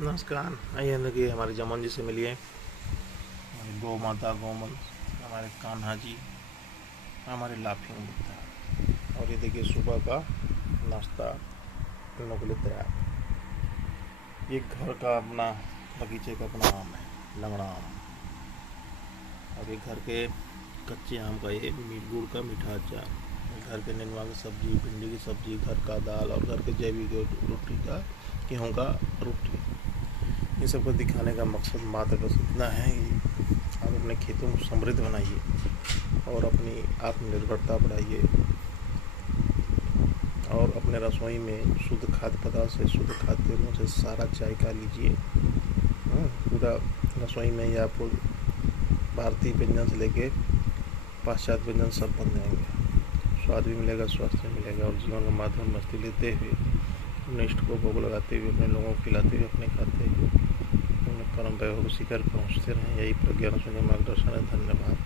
नमस्कार। आइए देखिए हमारे जमन जी से मिलिए, हमारी गौ माता गोमल, हमारे कान्हा जी, हमारे लाफिंग बुद्धा। और ये देखिए सुबह का नाश्ता इन लोगों के लिए तैयार। ये घर का अपना बगीचे का अपना आम है, लंगड़ा आम। और ये घर के कच्चे आम का ये गुड़ का मीठा अचार, घर के नेनुआ की सब्जी, भिंडी की सब्जी, घर का दाल और घर के जैविक रोटी का गेहूँ का रोटी। इन सबको दिखाने का मकसद मात्र बस इतना है कि आप अपने खेतों को समृद्ध बनाइए और अपनी आत्मनिर्भरता बढ़ाइए और अपने रसोई में शुद्ध खाद्य पदार्थ से, शुद्ध खाद्य तेलों से सारा जायका लीजिए। पूरा रसोई में ही आपको भारतीय व्यंजन से लेके पाश्चात्य व्यंजन सब बन जाएंगे। स्वाद भी मिलेगा, स्वास्थ्य भी मिलेगा और जीवन का माध्यम मस्ती लेते हुए अपने इष्ट को भोग लगाते हुए, अपने लोगों को खिलाते हुए, अपने खाते हुए अपने परम वैभव शिखर पहुँचते रहें। यही प्रज्ञान सुनी मार्गदर्शन है। धन्यवाद।